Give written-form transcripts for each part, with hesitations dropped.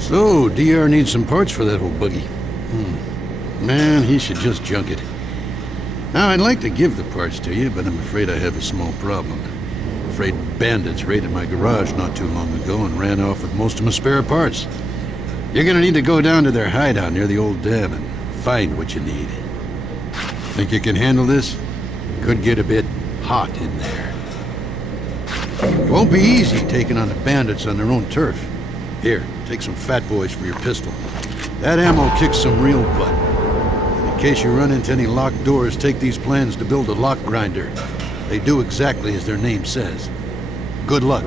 So, DR needs some parts for that old buggy. Man, he should just junk it. Now, I'd like to give the parts to you, but I'm afraid I have a small problem. I'm afraid bandits raided my garage not too long ago and ran off with most of my spare parts. You're gonna need to go down to their hideout near the old dam and find what you need. Think you can handle this? Could get a bit hot in there. It won't be easy taking on the bandits on their own turf. Here, take some fat boys for your pistol. That ammo kicks some real butt. And in case you run into any locked doors, take these plans to build a lock grinder. They do exactly as their name says. Good luck.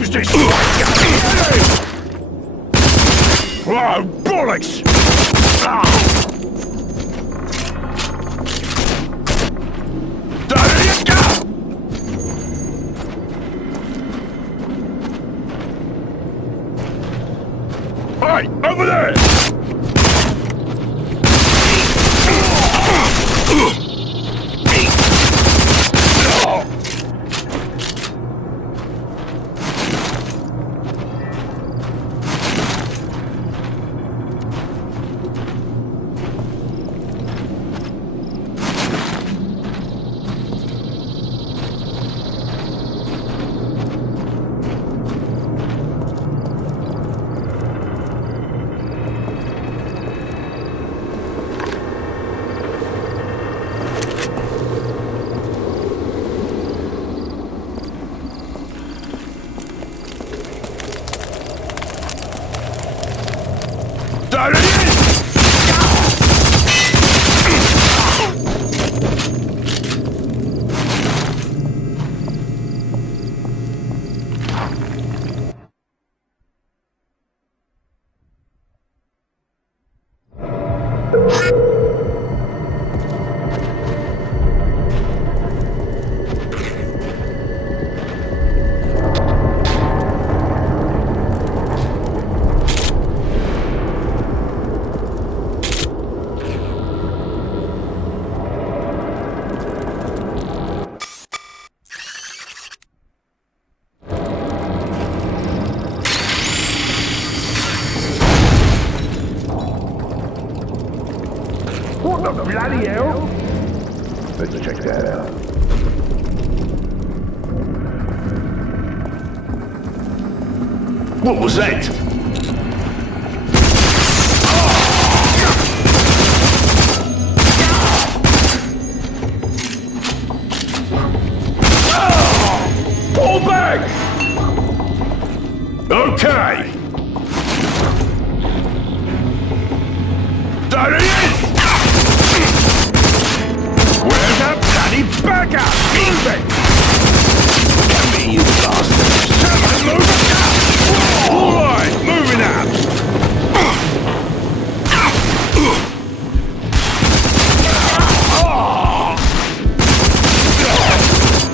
Who's this? Oh, bollocks! There you go! Hey, over there! There it is! What the bloody hell? Let's check that out. What was that? Pull back! Okay! There he is! Where's that bloody bugger? Move it! Come here, you bastard! Someone move it up! Alright, moving up!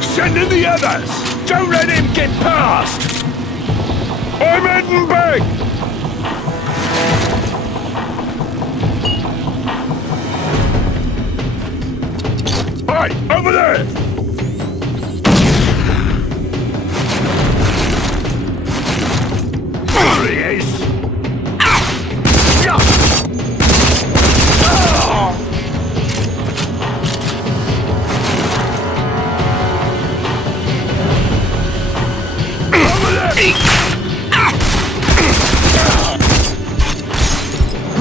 Send in the others! Don't let him get past! I'm heading back! Right, over there! There he is! Over there!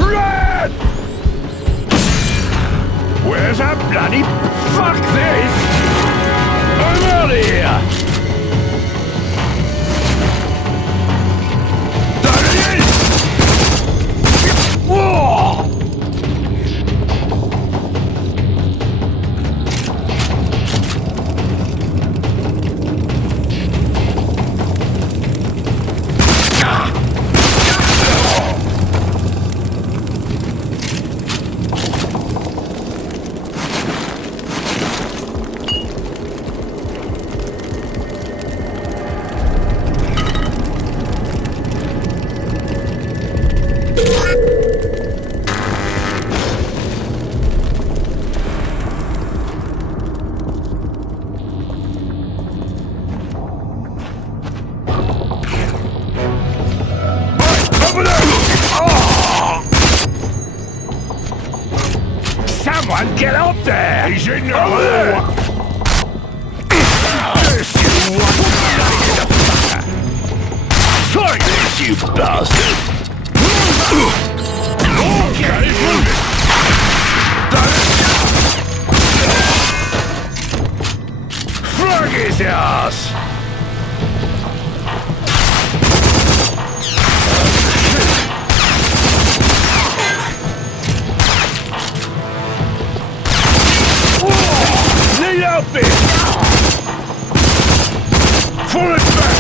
Red! Where's that bloody... Fuck this! I'm out of here! There he is! Whoa! Someone get up there! He's in over there! This you one-legged fucker! Try this, you bastard! Okay, move it! Frog his ass! Need help here! Fall it back!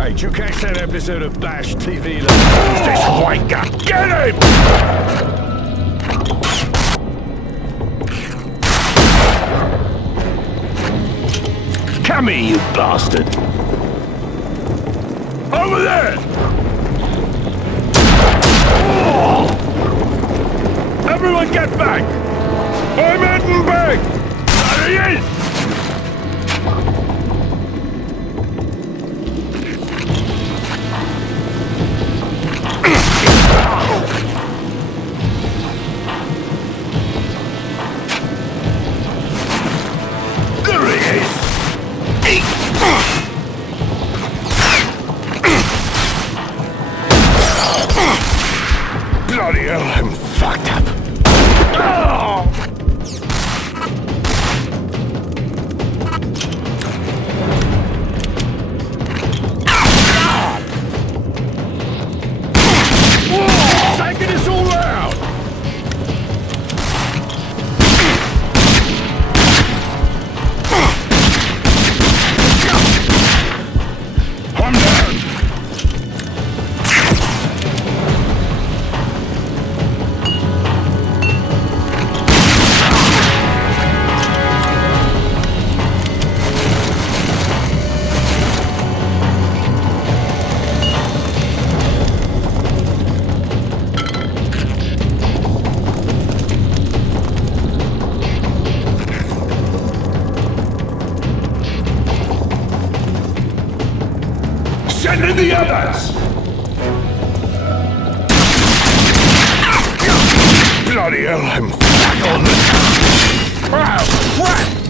Hey, did you catch that episode of Bash TV? Who's this wanker? Get him! Come here, you bastard! Over there! Oh! Everyone get back! I'm heading back! There he is! There he is! Send in the others! Bloody hell, I'm back on the... Wow, crap!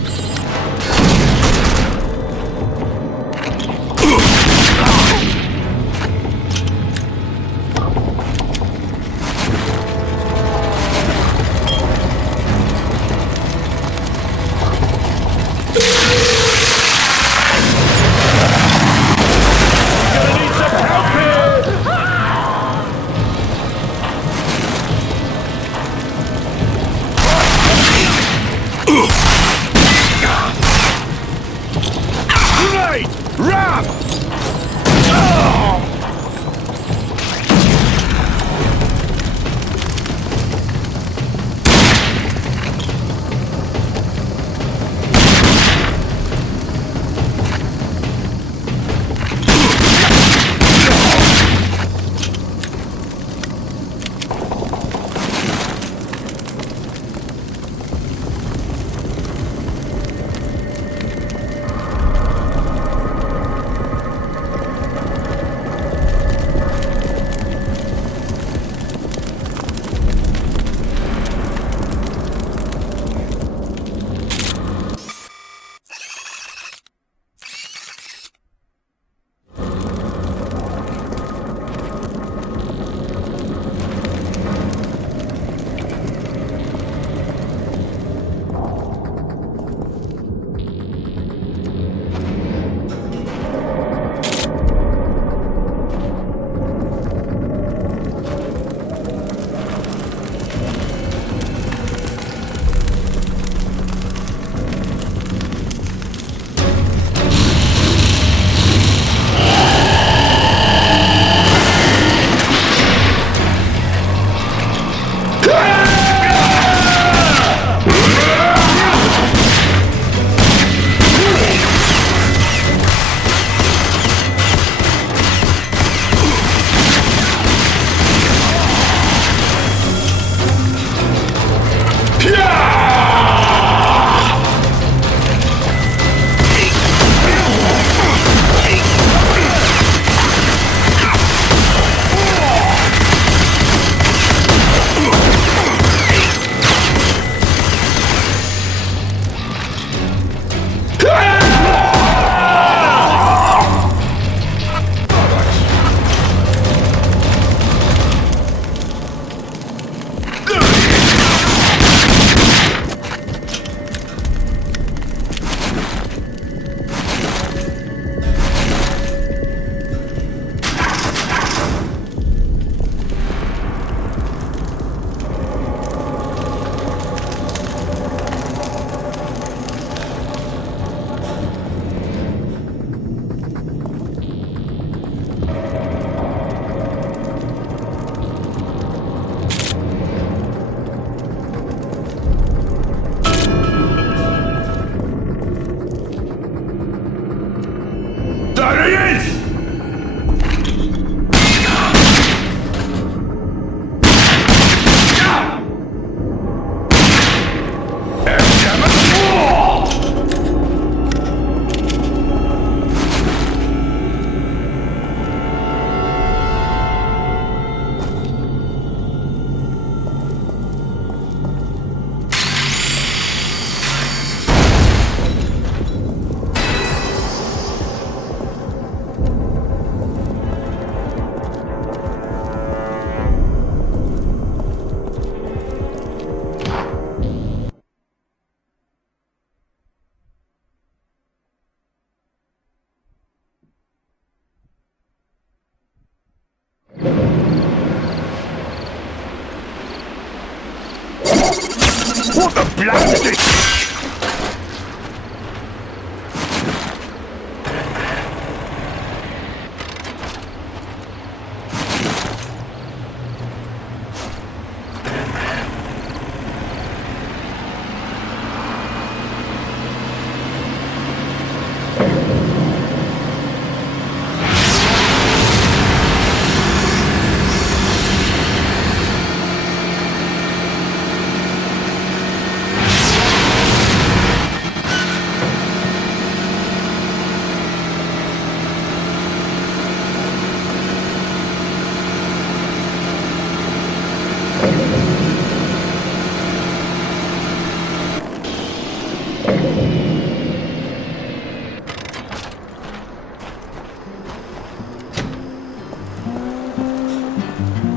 What the bloody...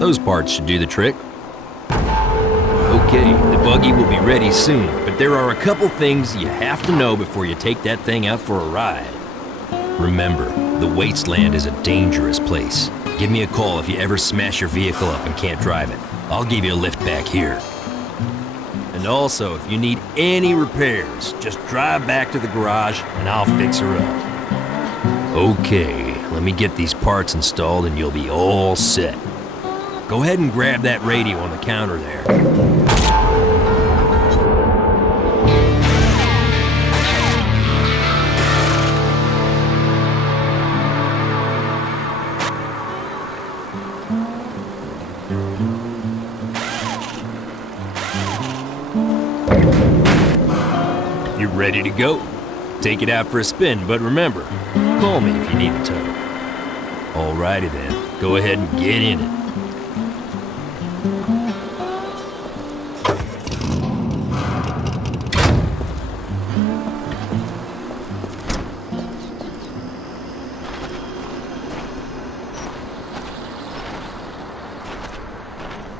Those parts should do the trick. Okay, the buggy will be ready soon, but there are a couple things you have to know before you take that thing out for a ride. Remember, the wasteland is a dangerous place. Give me a call if you ever smash your vehicle up and can't drive it. I'll give you a lift back here. And also, if you need any repairs, just drive back to the garage and I'll fix her up. Okay, let me get these parts installed and you'll be all set. Go ahead and grab that radio on the counter there. You're ready to go. Take it out for a spin, but remember, call me if you need a tow. Alrighty then, go ahead and get in it.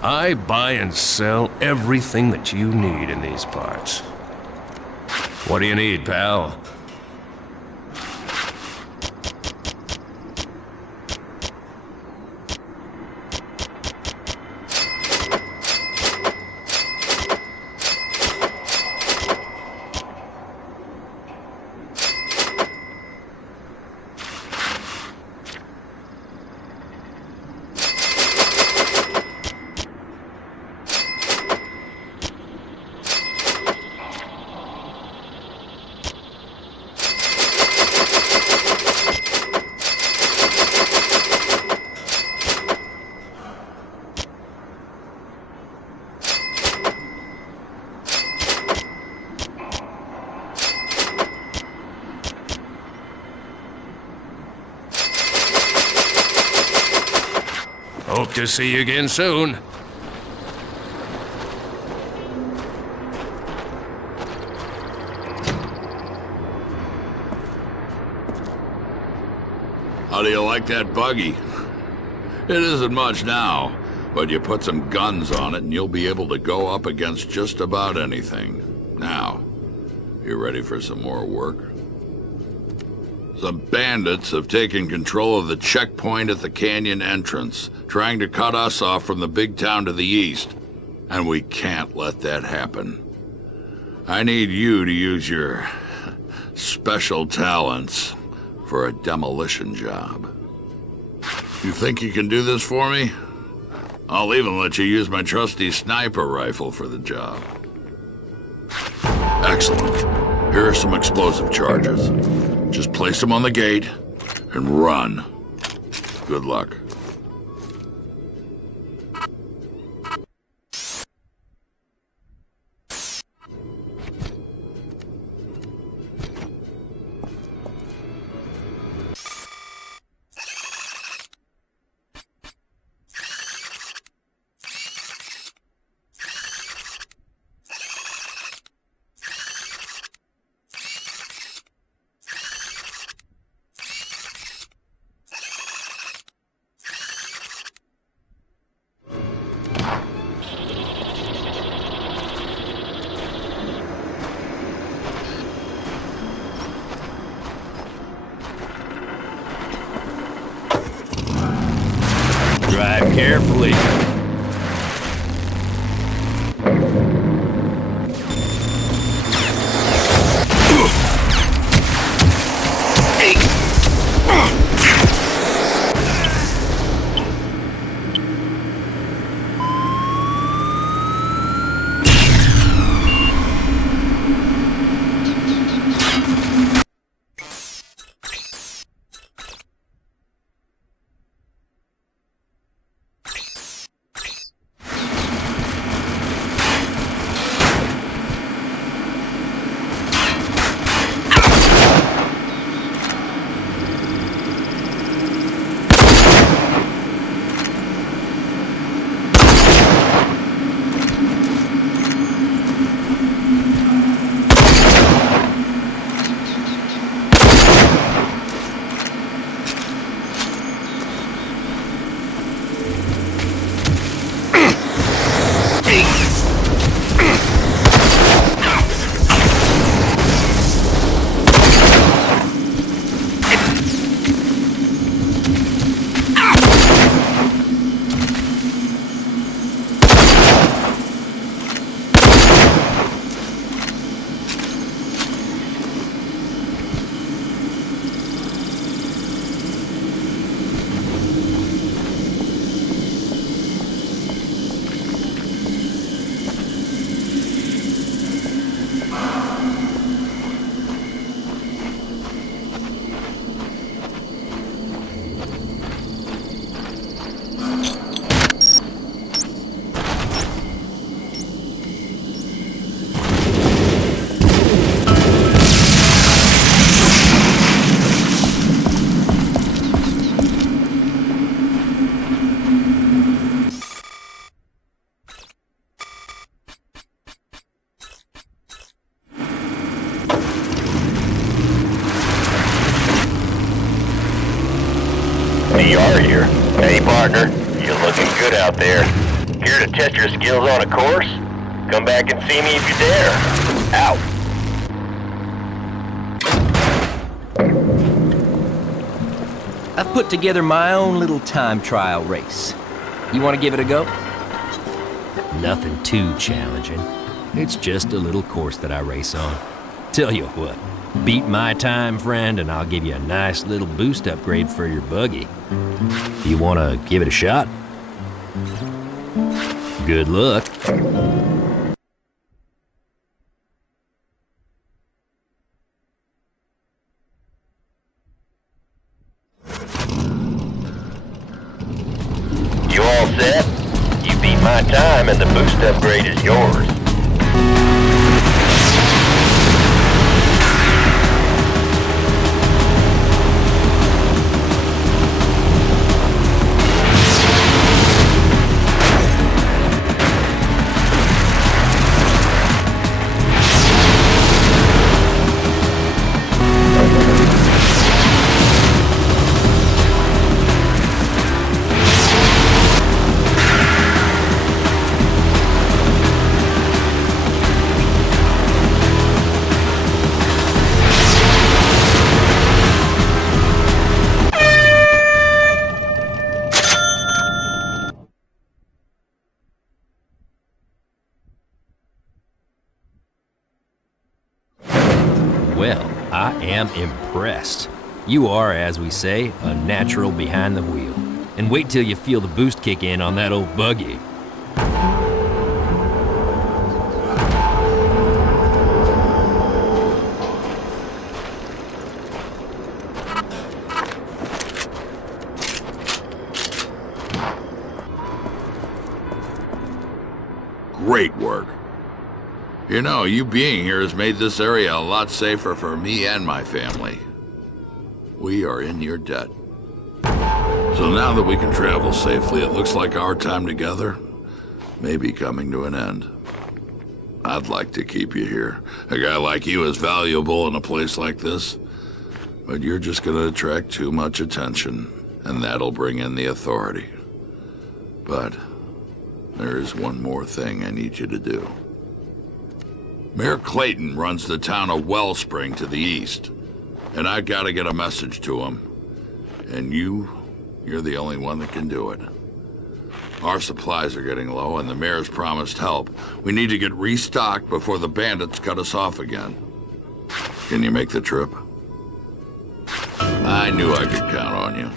I buy and sell everything that you need in these parts. What do you need, pal? Hope to see you again soon. How do you like that buggy? It isn't much now, but you put some guns on it and you'll be able to go up against just about anything. Now, you ready for some more work? Some bandits have taken control of the checkpoint at the canyon entrance, trying to cut us off from the big town to the east. And we can't let that happen. I need you to use your special talents for a demolition job. You think you can do this for me? I'll even let you use my trusty sniper rifle for the job. Excellent. Here are some explosive charges. Just place them on the gate and run. Good luck. Drive carefully. DR here. Hey, partner. You're looking good out there. Here to test your skills on a course? Come back and see me if you dare. Out. I've put together my own little time trial race. You want to give it a go? Nothing too challenging. It's just a little course that I race on. Tell you what, beat my time, friend, and I'll give you a nice little boost upgrade for your buggy. You want to give it a shot? Good luck. You all set? You beat my time and the boost upgrade is yours. Well, I am impressed. You are, as we say, a natural behind the wheel. And wait till you feel the boost kick in on that old buggy. Great work. You know, you being here has made this area a lot safer for me and my family. We are in your debt. So now that we can travel safely, it looks like our time together may be coming to an end. I'd like to keep you here. A guy like you is valuable in a place like this, but you're just gonna attract too much attention, and that'll bring in the authority. But there is one more thing I need you to do. Mayor Clayton runs the town of Wellspring to the east, and I've got to get a message to him. And you're the only one that can do it. Our supplies are getting low, and the mayor's promised help. We need to get restocked before the bandits cut us off again. Can you make the trip? I knew I could count on you.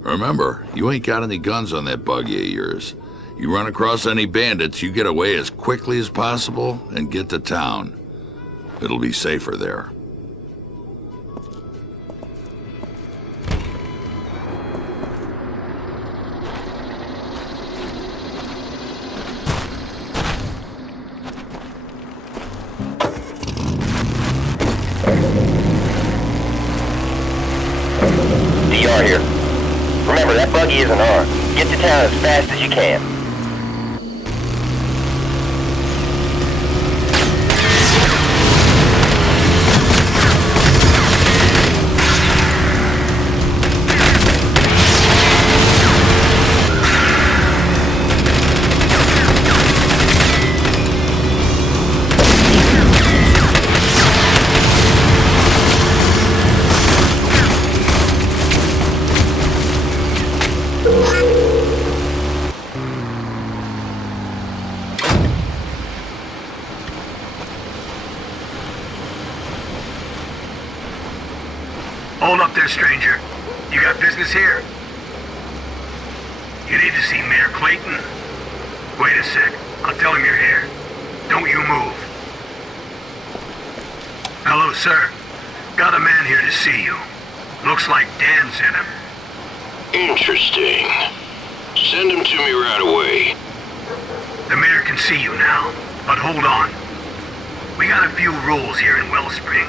Remember, you ain't got any guns on that buggy of yours. You run across any bandits, you get away as quickly as possible and get to town. It'll be safer there. DR here. Remember, that buggy isn't armed. Get to town as fast as you can. Hold up there, stranger. You got business here? You need to see Mayor Clayton? Wait a sec. I'll tell him you're here. Don't you move. Hello, sir. Got a man here to see you. Looks like Dan sent him. Interesting. Send him to me right away. The mayor can see you now, but hold on. We got a few rules here in Wellspring.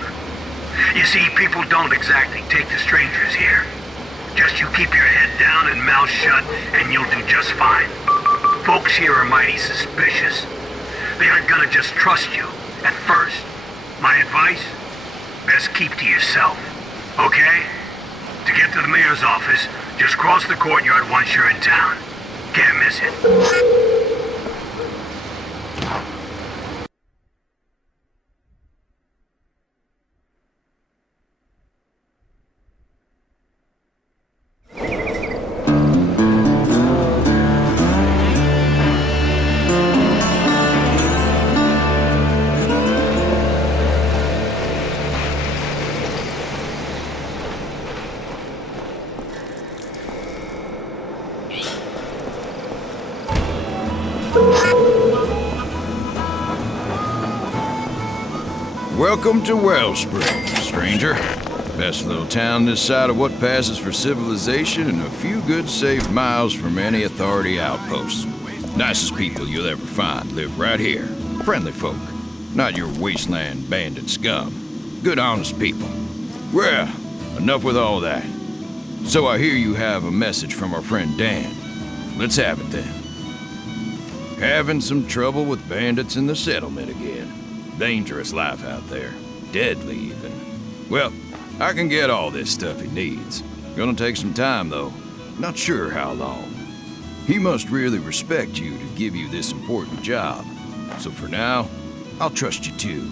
You see, people don't exactly take to strangers here. Just you keep your head down and mouth shut, and you'll do just fine. Folks here are mighty suspicious. They aren't gonna just trust you, at first. My advice? Best keep to yourself, okay? To get to the mayor's office. Just cross the courtyard once you're in town. Can't miss it. Welcome to Wellspring, stranger. Best little town this side of what passes for civilization and a few good safe miles from any authority outposts. Nicest people you'll ever find live right here. Friendly folk, not your wasteland bandit scum. Good honest people. Well, enough with all that. So I hear you have a message from our friend Dan. Let's have it then. Having some trouble with bandits in the settlement again. Dangerous life out there. Deadly, even. Well, I can get all this stuff he needs. Gonna take some time, though. Not sure how long. He must really respect you to give you this important job. So for now, I'll trust you too.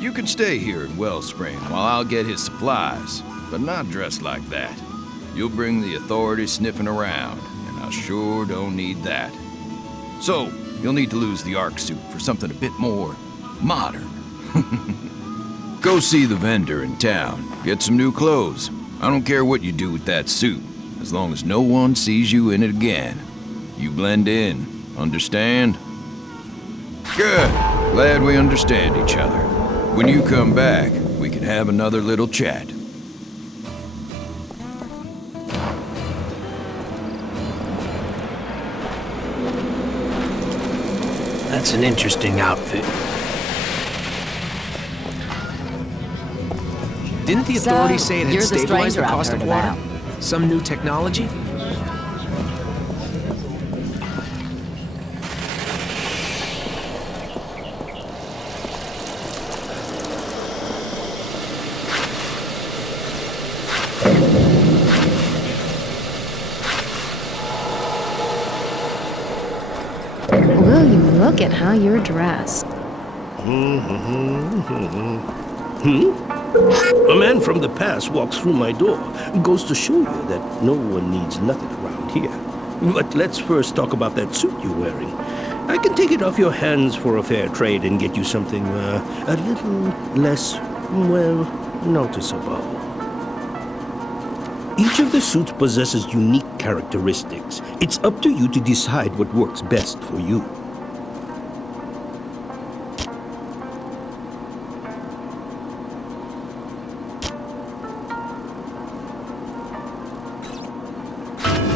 You can stay here in Wellspring while I'll get his supplies, but not dressed like that. You'll bring the authorities sniffing around, and I sure don't need that. So, you'll need to lose the ark suit for something a bit more modern. Go see the vendor in town. Get some new clothes. I don't care what you do with that suit, as long as no one sees you in it again. You blend in. Understand? Good. Glad we understand each other. When you come back, we can have another little chat. That's an interesting outfit. Didn't the authorities say it had you're the stabilized the stranger I've cost of heard water? about. Some new technology? Will you look at how you're dressed? A man from the past walks through my door. Goes to show you that no one needs nothing around here. But let's first talk about that suit you're wearing. I can take it off your hands for a fair trade and get you something a little less, well, noticeable. Each of the suits possesses unique characteristics. It's up to you to decide what works best for you.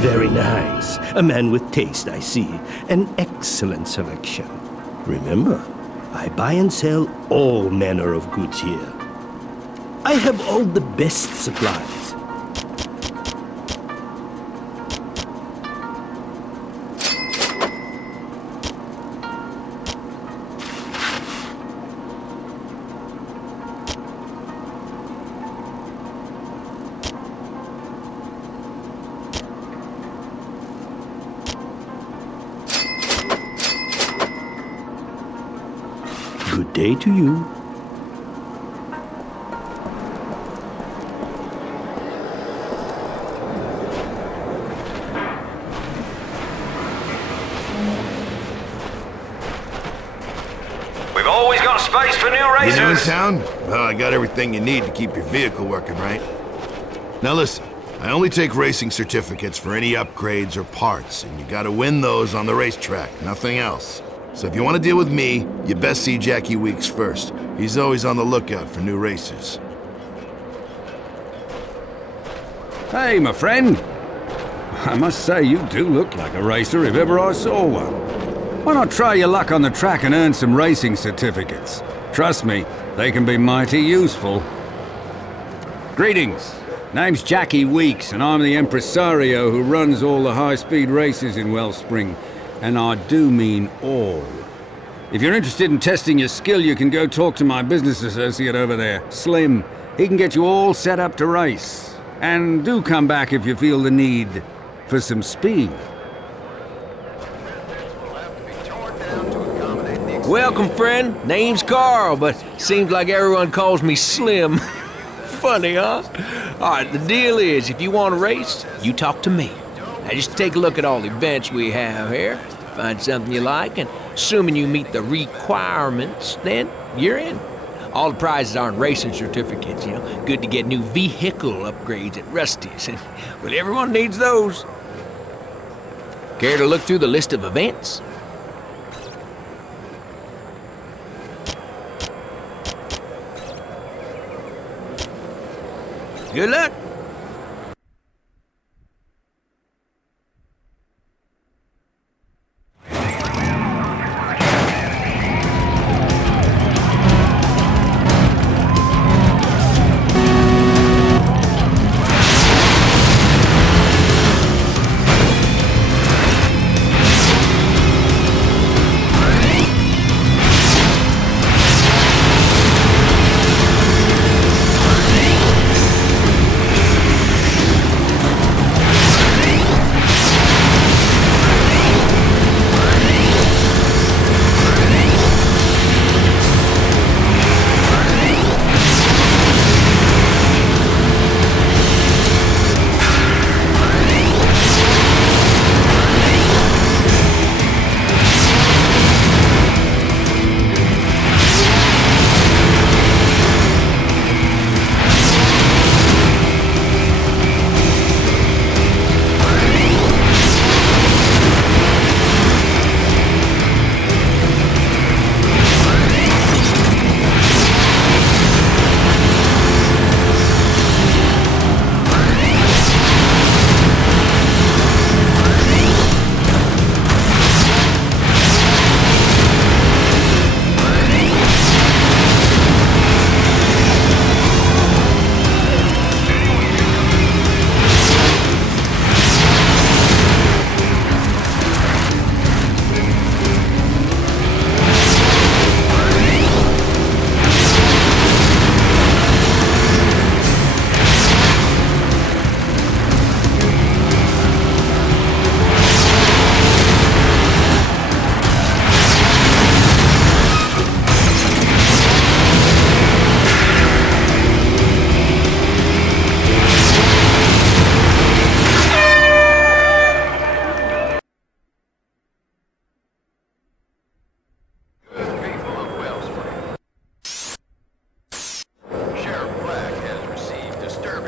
Very nice. A man with taste, I see. An excellent selection. Remember, I buy and sell all manner of goods here. I have all the best supplies. Good day to you. We've always got space for new You new in racers. town? Well, I got everything you need to keep your vehicle working, right? Now listen, I only take racing certificates for any upgrades or parts, and you gotta win those on the racetrack, nothing else. So if you want to deal with me, you best see Jackie Weeks first. He's always on the lookout for new racers. Hey, my friend. I must say you do look like a racer if ever I saw one. Why not try your luck on the track and earn some racing certificates? Trust me, they can be mighty useful. Greetings. Name's Jackie Weeks, and I'm the impresario who runs all the high-speed races in Wellspring. And I do mean all. If you're interested in testing your skill, you can go talk to my business associate over there, Slim. He can get you all set up to race. And do come back if you feel the need for some speed. Welcome, friend. Name's Carl, but seems like everyone calls me Slim. Funny, huh? All right, the deal is, if you want to race, you talk to me. Now just take a look at all the events we have here, find something you like, and assuming you meet the requirements, then you're in. All the prizes aren't racing certificates, you know. Good to get new vehicle upgrades at Rusty's, and well, everyone needs those. Care to look through the list of events? Good luck.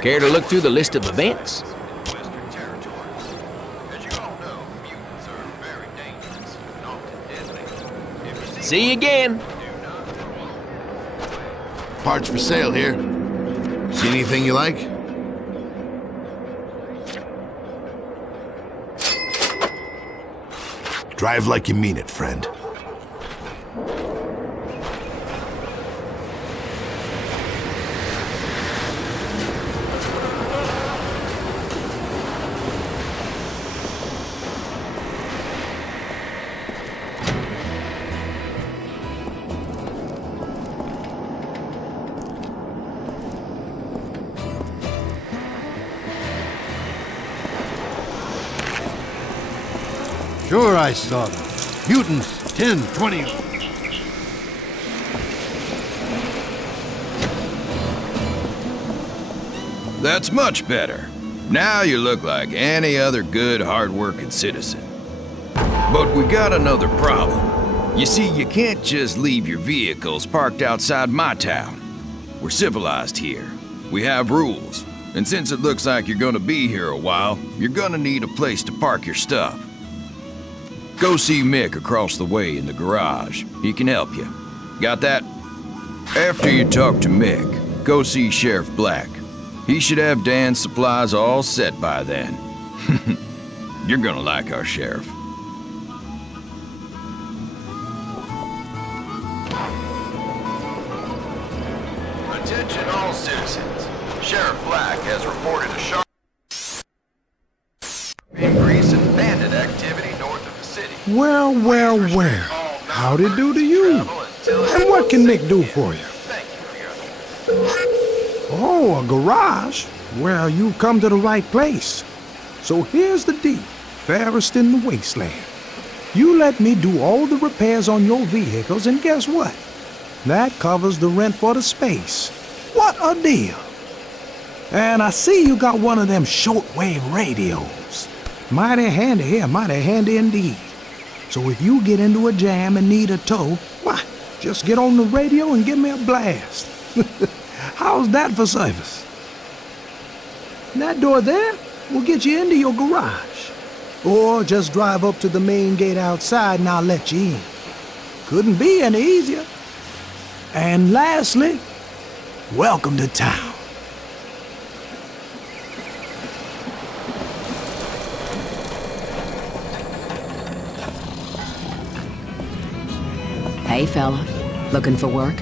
Care to look through the list of events? See you again. Parts for sale here. See anything you like? Drive like you mean it, friend. Sure I saw them. Mutants, 10, 20 of them. That's much better. Now you look like any other good, hard-working citizen. But we got another problem. You see, you can't just leave your vehicles parked outside my town. We're civilized here. We have rules. And since it looks like you're gonna be here a while, you're gonna need a place to park your stuff. Go see Mick across the way in the garage. He can help you. Got that? After you talk to Mick, go see Sheriff Black. He should have Dan's supplies all set by then. You're gonna like our sheriff. Attention all citizens. Sheriff Black has reported a sharp increase in bandit activity north of the city. Well, well, well. How'd it do to you? And what can Nick do for you? Thank you for your Oh, a garage? Well, you've come to the right place. So here's the deal, fairest in the wasteland. You let me do all the repairs on your vehicles, and guess what? That covers the rent for the space. What a deal! And I see you got one of them shortwave radios. Mighty handy here, mighty handy indeed. So if you get into a jam and need a tow, why, just get on the radio and give me a blast. How's that for service? That door there will get you into your garage. Or just drive up to the main gate outside and I'll let you in. Couldn't be any easier. And lastly, welcome to town. Hey fella, looking for work?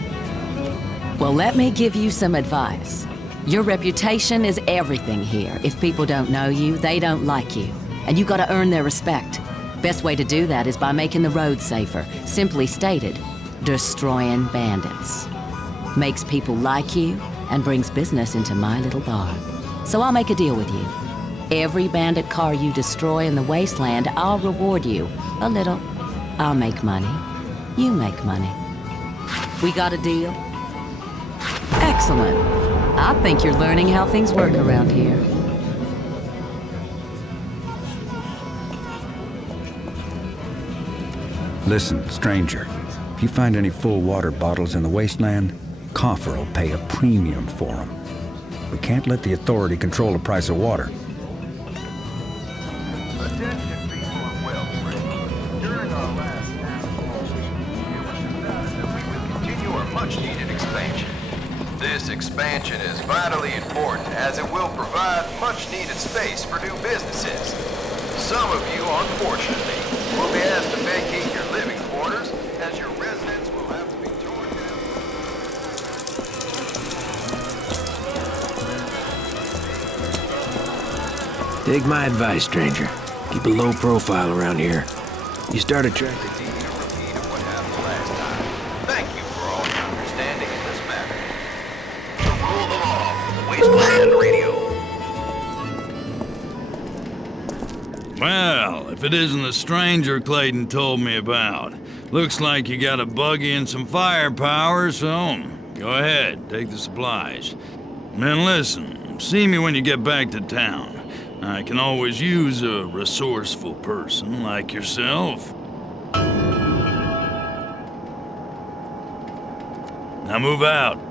Well, let me give you some advice. Your reputation is everything here. If people don't know you, they don't like you. And you gotta earn their respect. Best way to do that is by making the road safer. Simply stated, destroying bandits. Makes people like you and brings business into my little bar. So I'll make a deal with you. Every bandit car you destroy in the wasteland, I'll reward you a little. I'll make money. You make money. We got a deal? Excellent. I think you're learning how things work around here. Listen, stranger. If you find any full water bottles in the wasteland, Coffer will pay a premium for them. We can't let the authority control the price of water. Attention people of Wellspring. During our last national it was decided that we would continue our much-needed expansion. This expansion is vitally important as it will provide much-needed space for new businesses. Some of you, unfortunately, will be asked to vacate your living quarters as your residence will have to be torn down. Take my advice, stranger. Keep a low profile around here. You start attracting... Thank you for all your understanding in this matter. To rule the law, Wasteland Radio. Well, if it isn't the stranger Clayton told me about. Looks like you got a buggy and some firepower, so go ahead, take the supplies. And listen, see me when you get back to town. I can always use a resourceful person like yourself. Now move out.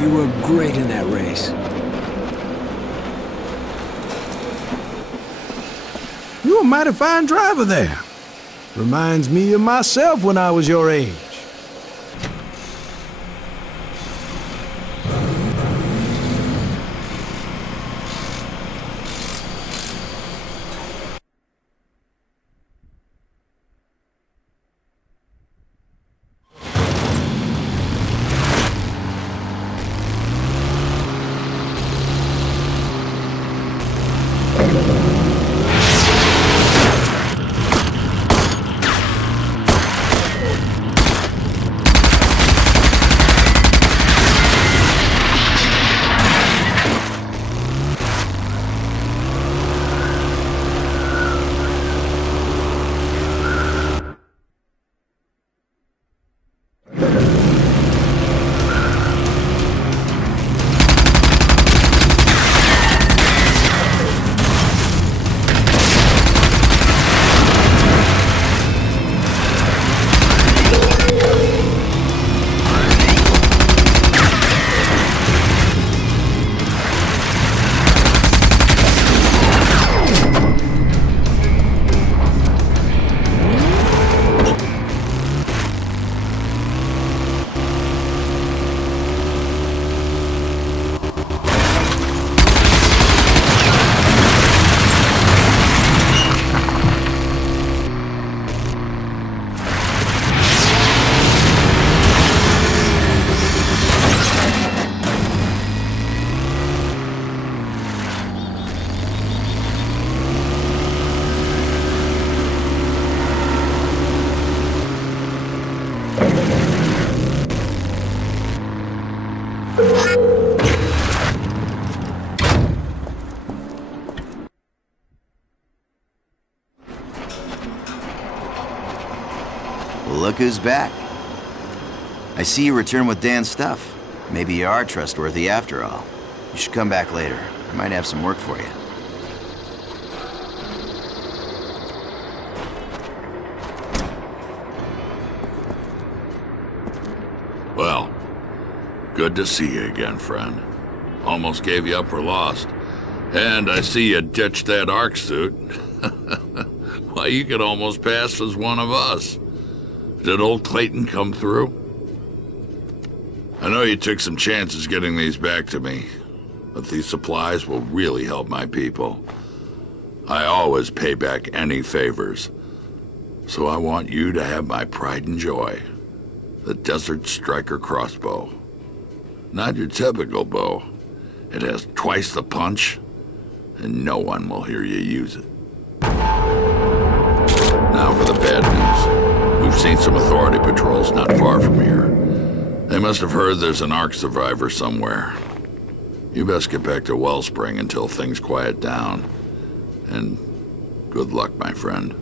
You were great in that race. You're a mighty fine driver there. Reminds me of myself when I was your age. Well, look who's back. I see you return with Dan's stuff. Maybe you are trustworthy after all. You should come back later. I might have some work for you. Well, good to see you again, friend. Almost gave you up for lost. And I see you ditched that ark suit. Why, you could almost pass as one of us. Did old Clayton come through? I know you took some chances getting these back to me, but these supplies will really help my people. I always pay back any favors, so I want you to have my pride and joy. The Desert Striker crossbow. Not your typical bow. It has twice the punch, and no one will hear you use it. Now for the bad news. We've seen some Authority patrols not far from here. They must have heard there's an Ark survivor somewhere. You best get back to Wellspring until things quiet down. And good luck, my friend.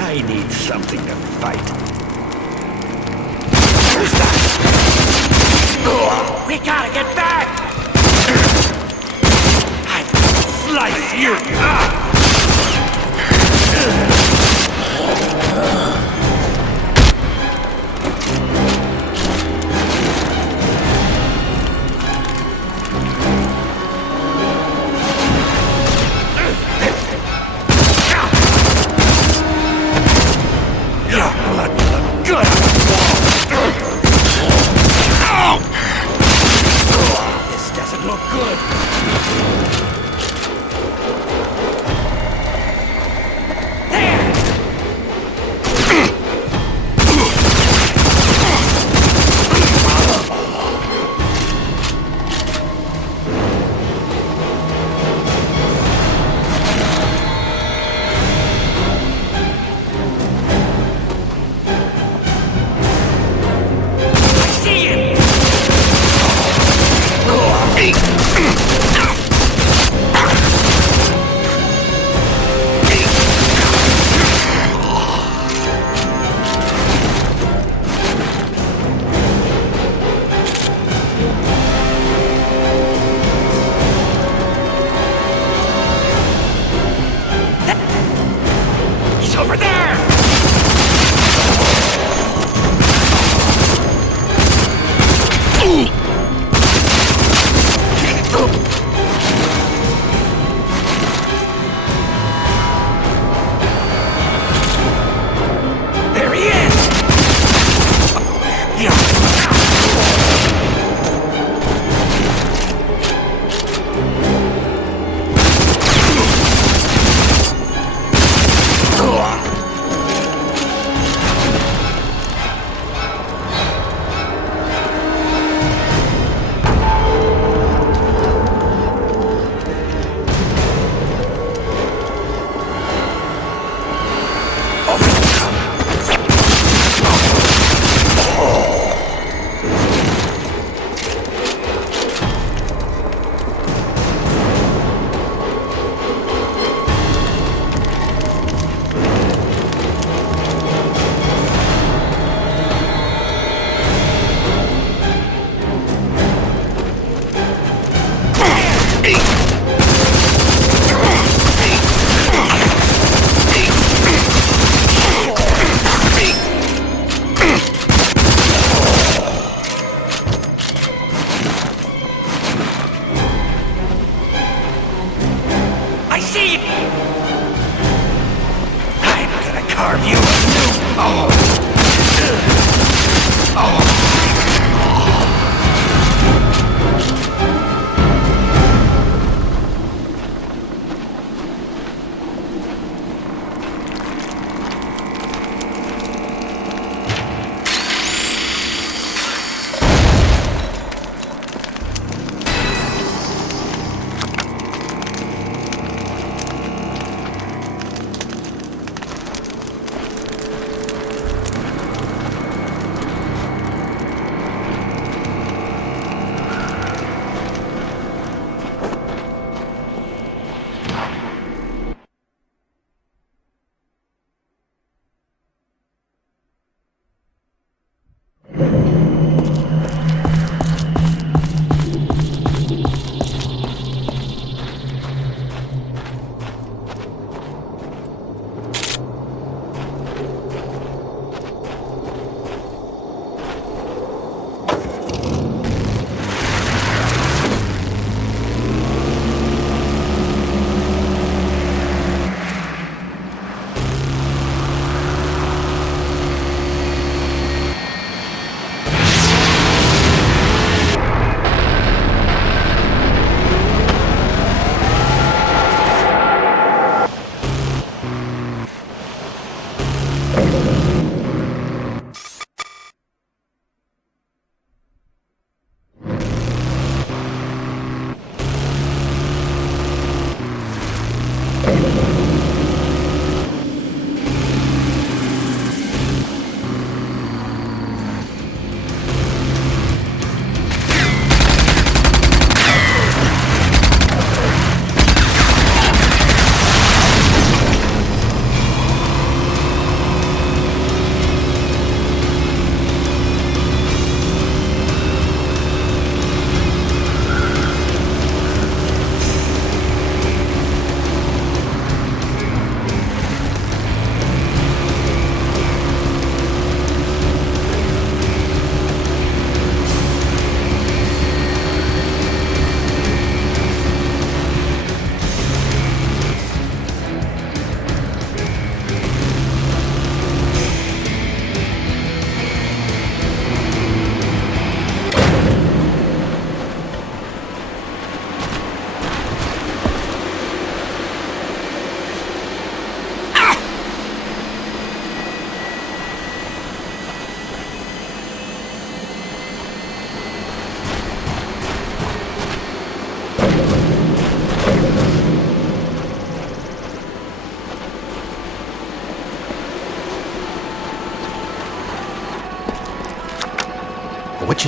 I need something to fight. We gotta get back! look good.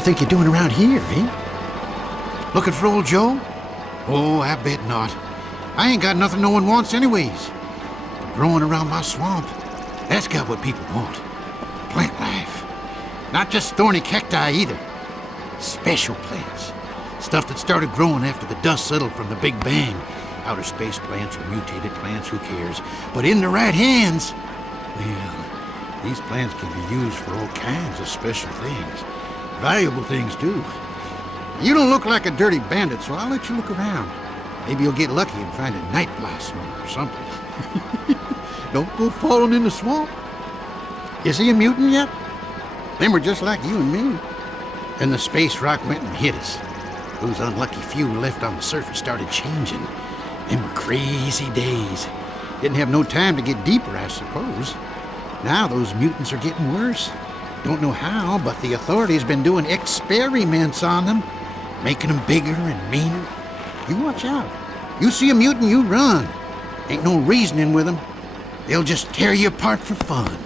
you think you're doing around here, eh? Looking for old Joe? Oh, I bet not. I ain't got nothing no one wants anyways. But growing around my swamp, that's got what people want. Plant life. Not just thorny cacti either. Special plants. Stuff that started growing after the dust settled from the Big Bang. Outer space plants or mutated plants, who cares? But in the right hands, well, these plants can be used for all kinds of special things. Valuable things, too. You don't look like a dirty bandit, so I'll let you look around. Maybe you'll get lucky and find a night blossom or something. Don't go falling in the swamp. You see a mutant yet? Them were just like you and me. Then the space rock went and hit us. Those unlucky few left on the surface started changing. Them were crazy days. Didn't have no time to get deeper, I suppose. Now those mutants are getting worse. Don't know how, but the authorities been doing experiments on them, making them bigger and meaner. You watch out. You see a mutant, you run. Ain't no reasoning with them. They'll just tear you apart for fun.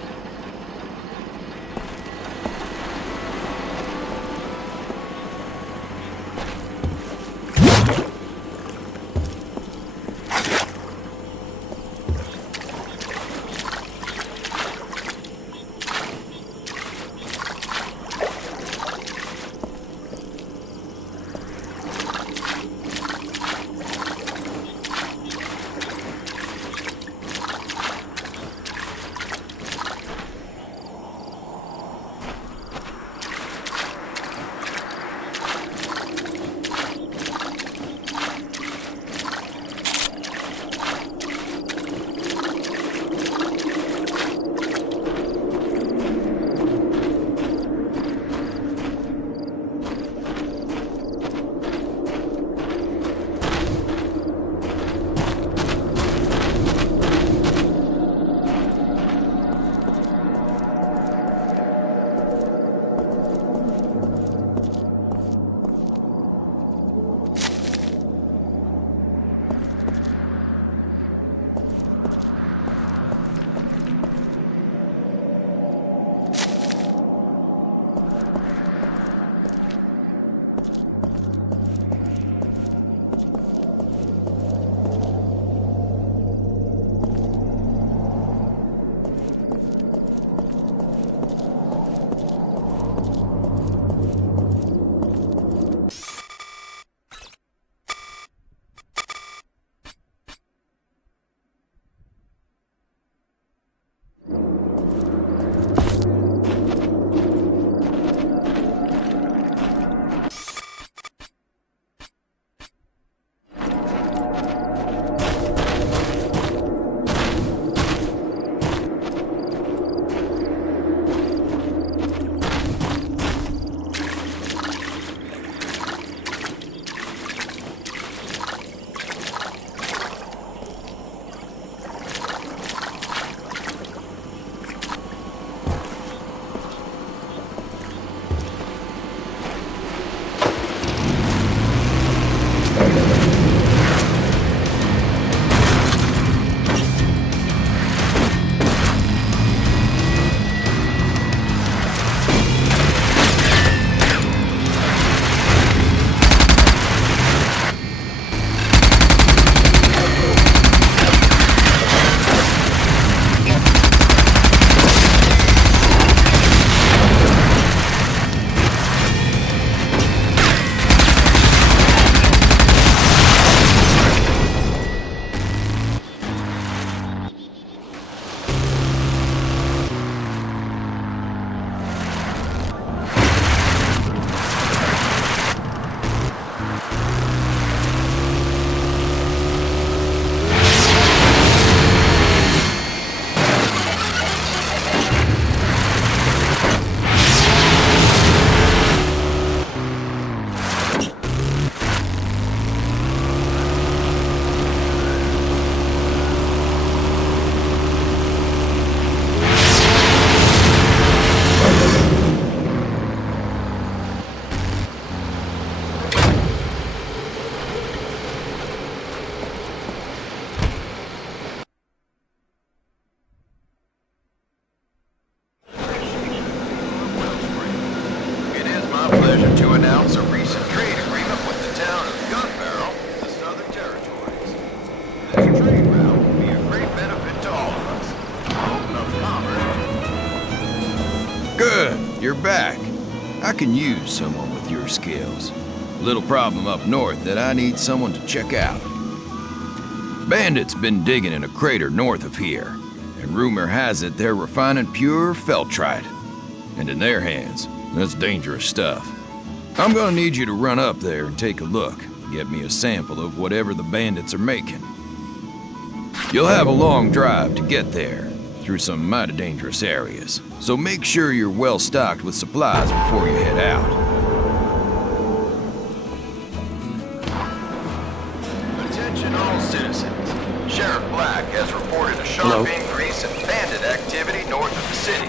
This trade route will be a great benefit to all of us. Open up commerce. Good, you're back. I can use someone with your skills. Little problem up north that I need someone to check out. Bandits been digging in a crater north of here, and rumor has it they're refining pure feltrite. And in their hands, that's dangerous stuff. I'm gonna need you to run up there and take a look, get me a sample of whatever the bandits are making. You'll have a long drive to get there, through some mighty dangerous areas, so make sure you're well stocked with supplies before you head out. Attention all citizens. Sheriff Black has reported a sharp increase in bandit activity north of the city.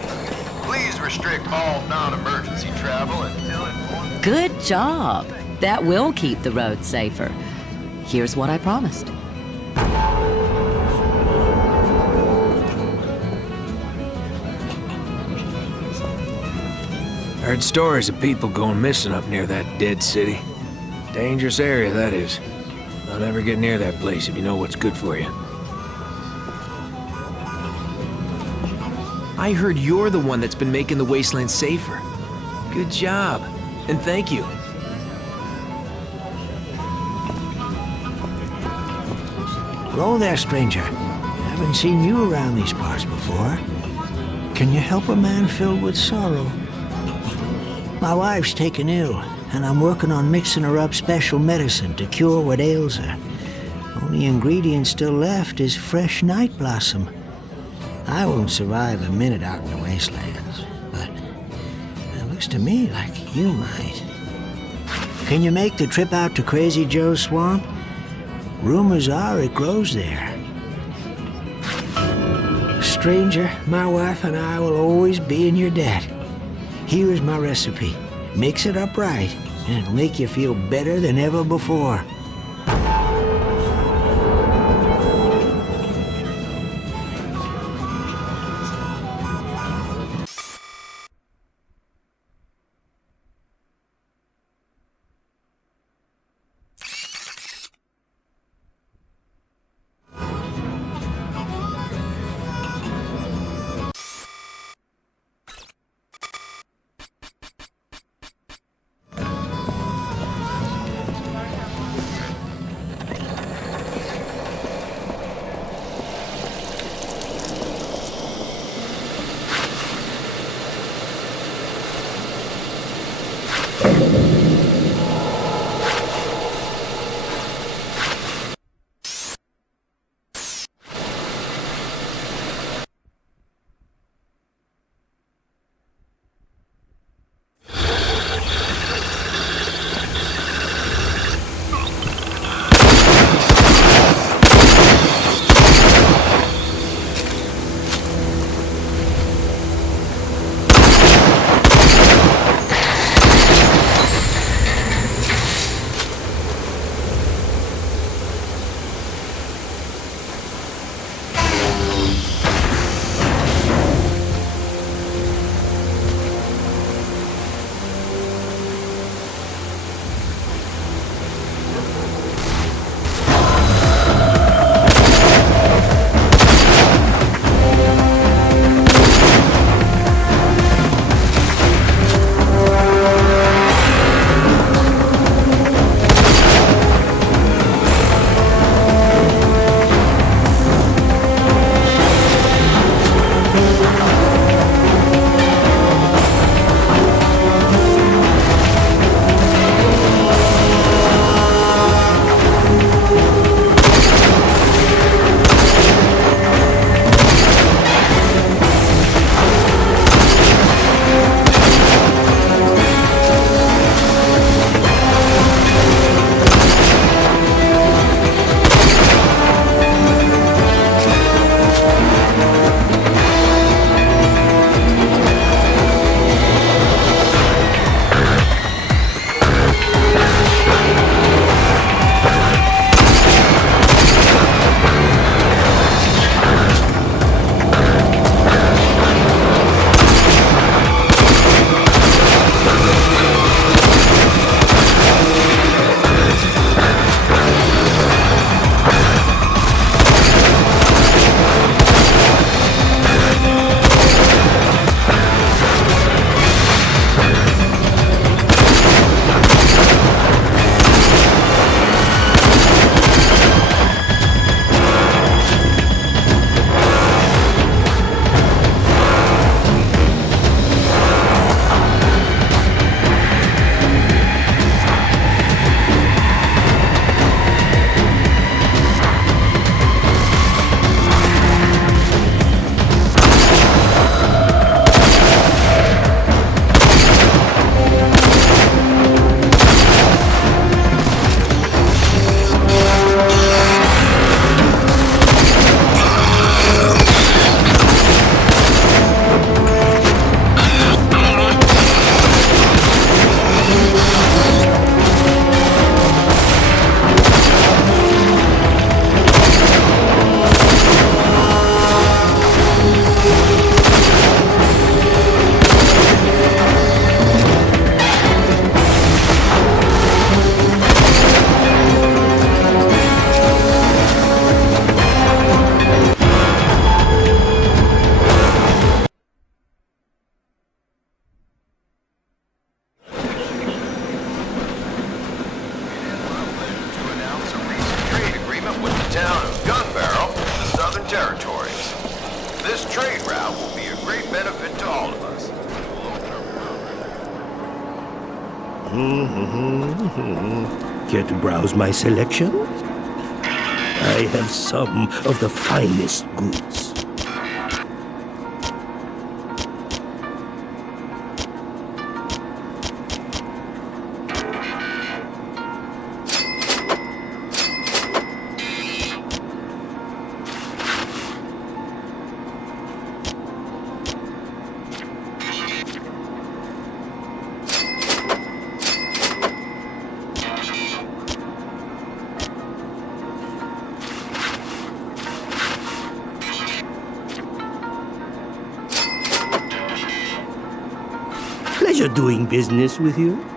Please restrict all non-emergency travel until informed. Good job. That will keep the road safer. Here's what I promised. Heard stories of people going missing up near that dead city. Dangerous area, that is. Don't ever get near that place if you know what's good for you. I heard you're the one that's been making the wasteland safer. Good job, and thank you. Hello there, stranger. Haven't seen you around these parts before. Can you help a man filled with sorrow? My wife's taken ill, and I'm working on mixing her up special medicine to cure what ails her. Only ingredient still left is fresh night blossom. I won't survive a minute out in the wastelands, but it looks to me like you might. Can you make the trip out to Crazy Joe's swamp? Rumors are it grows there. Stranger, my wife and I will always be in your debt. Here is my recipe. Mix it up right, and it'll make you feel better than ever before. Care to browse my selection? I have some of the finest goods. Pleasure doing business with you.